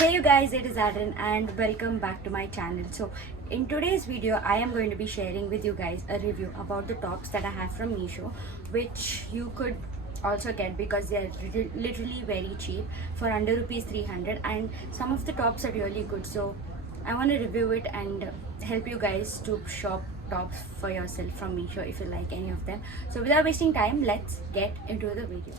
Hey you guys, it is Adrian and welcome back to my channel. So in today's video I am going to be sharing with you guys a review about the tops that I have from Meesho, which you could also get because they are literally very cheap for under rupees 300, and some of the tops are really good. So I want to review it and help you guys to shop tops for yourself from Meesho if you like any of them. So without wasting time, let's get into the video.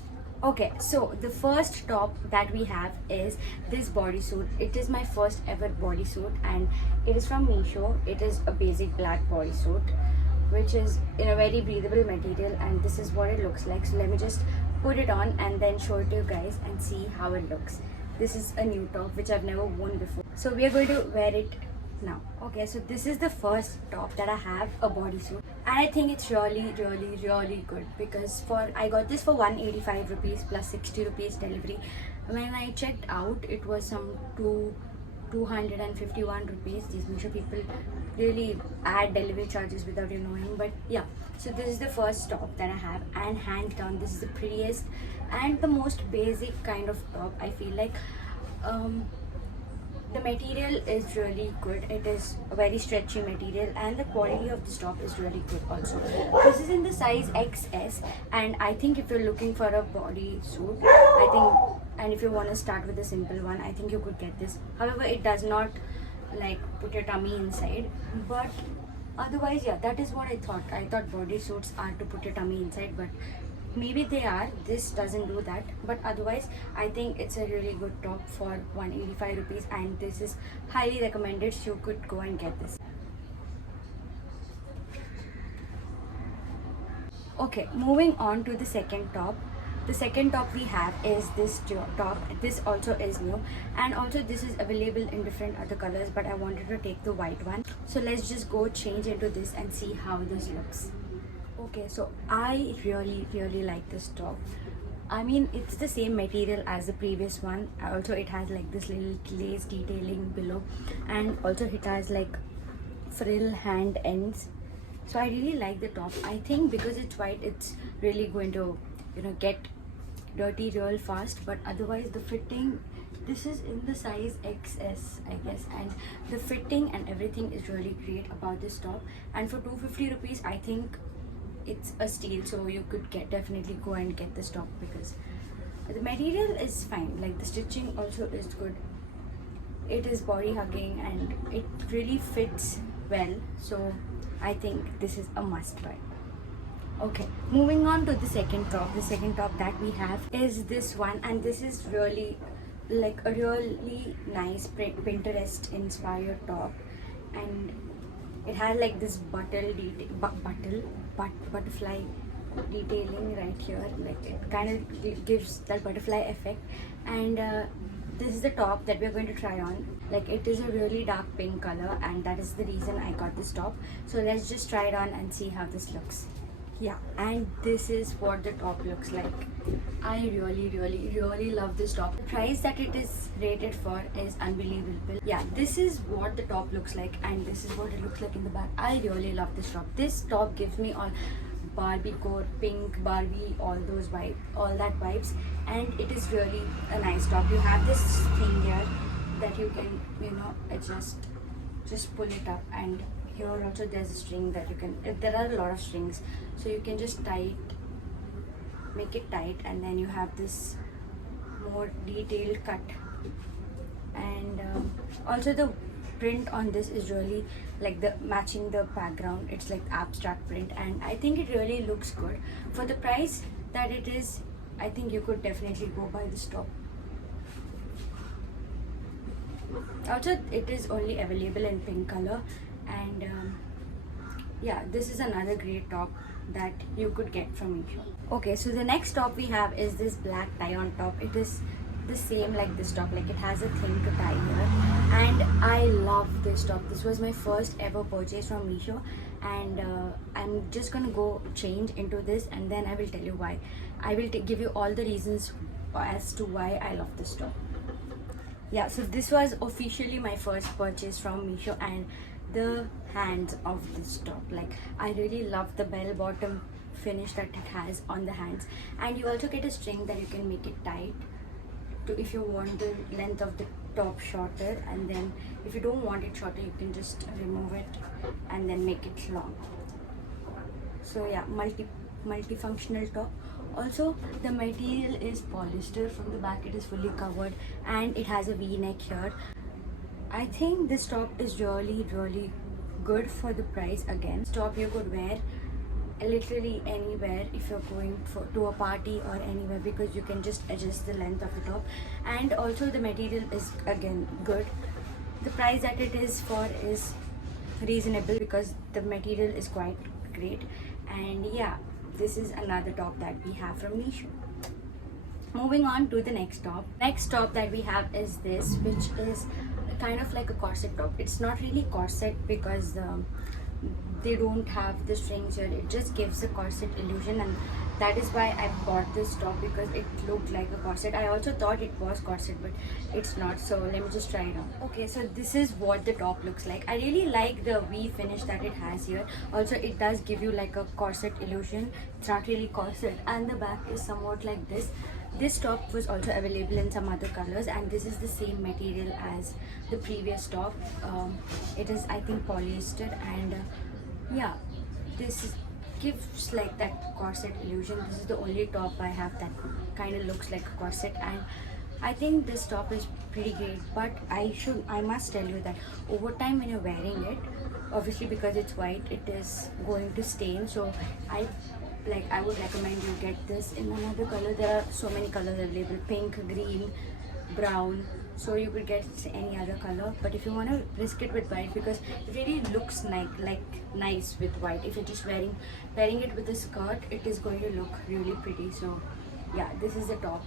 Okay, so the first top that we have is this bodysuit. It is my first ever bodysuit and it is from Meesho. It is a basic black bodysuit which is in a very breathable material, and this is what it looks like. So let me just put it on and then show it to you guys and see how it looks. This is a new top which I've never worn before. So we are going to wear it now. Okay, so this is the first top that I have, a bodysuit, and I think it's really good because I got this for 185 rupees plus 60 rupees delivery. When I checked out, it was some 251 rupees. These Meesho people really add delivery charges without you knowing, but yeah. So this is the first top that I have, and hands down this is the prettiest and the most basic kind of top. I feel like the material is really good. It is a very stretchy material and the quality of this top is really good also. This is in the size XS, and I think if you're looking for a body suit, and if you want to start with a simple one, I think you could get this. However, it does not like put your tummy inside, but otherwise yeah, that is what I thought. I thought body suits are to put your tummy inside, but maybe they are. This doesn't do that, but otherwise I think it's a really good top for 185 rupees, and this is highly recommended. So you could go and get this. Okay, moving on to the second top. The second top we have is this top. This also is new, and also this is available in different other colors, but I wanted to take the white one. So let's just go change into this and see how this looks. Okay, so I really like this top. I mean, it's the same material as the previous one. Also, it has like this little lace detailing below, and also it has like frill hand ends. So I really like the top. I think because it's white, it's really going to, get dirty real fast. But otherwise, the fitting, this is in the size XS, I guess, and the fitting and everything is really great about this top. And for 250 rupees, I think it's a steal. So you could definitely go and get this top because the material is fine. Like the stitching also is good. It is body hugging and it really fits well. So I think this is a must buy. Okay, moving on to the second top. The second top that we have is this one, and this is really like a really nice Pinterest inspired top, and it has like this butterfly detailing right here. Like it kind of gives that butterfly effect, and this is the top that we are going to try on. Like it is a really dark pink color, and that is the reason I got this top. So let's just try it on and see how this looks. Yeah, and this is what the top looks like. I really love this top. The price that it is rated for is unbelievable. Yeah, this is what the top looks like, and this is what it looks like in the back. I really love this top. This top gives me all Barbie core, pink, Barbie, all that vibes, and it is really a nice top. You have this thing here that you can, adjust, just pull it up, and here also there's a string that you can, there are a lot of strings, so you can just make it tight, and then you have this more detailed cut. And also the print on this is really like matching the background. It's like abstract print, and I think it really looks good for the price that it is. I think you could definitely go buy this top. Also, it is only available in pink color, and yeah, this is another great top that you could get from Meesho. Okay, so the next top we have is this black tie-on top. It is the same like this top, like it has a thing to tie here, and I love this top. This was my first ever purchase from Meesho, and I'm just gonna go change into this, and then I will tell you why. I will give you all the reasons as to why I love this top. Yeah, so this was officially my first purchase from Meesho, and the hands of this top, like I really love the bell bottom finish that it has on the hands, and you also get a string that you can make it tight to if you want the length of the top shorter, and then if you don't want it shorter you can just remove it and then make it long. So yeah, multifunctional top. Also the material is polyester. From the back it is fully covered and it has a v-neck here. I think this top is really good for the price. Again, this top you could wear literally anywhere if you're going to a party or anywhere, because you can just adjust the length of the top, and also the material is again good. The price that it is for is reasonable because the material is quite great. And yeah, this is another top that we have from Meesho. Moving on to the next top. Next top that we have is this, which is kind of like a corset top. It's not really corset because they don't have the strings here. It just gives a corset illusion, and that is why I bought this top, because it looked like a corset. I also thought it was corset, but it's not. So let me just try it on. Okay, so this is what the top looks like. I really like the V finish that it has here. Also, it does give you like a corset illusion. It's not really corset, and the back is somewhat like this. This top was also available in some other colors, and this is the same material as the previous top. It is, I think, polyester, and yeah, this gives like that corset illusion. This is the only top I have that kind of looks like a corset, and I think this top is pretty great. But I must tell you that over time when you're wearing it, obviously because it's white, it is going to stain. So I would recommend you get this in another color. There are so many colors available: pink, green, brown. So you could get any other color, but if you want to risk it with white, because it really looks nice with white. If you're just wearing it with a skirt, it is going to look really pretty. So yeah, this is the top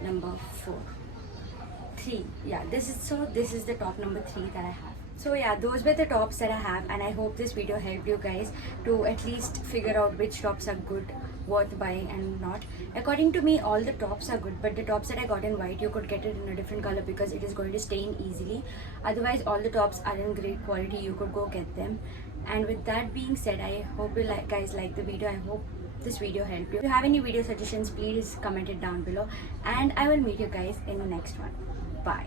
number 3. Yeah, this is the top number 3 that I have. So yeah, those were the tops that I have, and I hope this video helped you guys to at least figure out which tops are good, worth buying and not. According to me, all the tops are good, but the tops that I got in white, you could get it in a different color because it is going to stain easily. Otherwise, all the tops are in great quality. You could go get them. And with that being said, I hope you guys like the video. I hope this video helped you. If you have any video suggestions, please comment it down below, and I will meet you guys in the next one. Bye.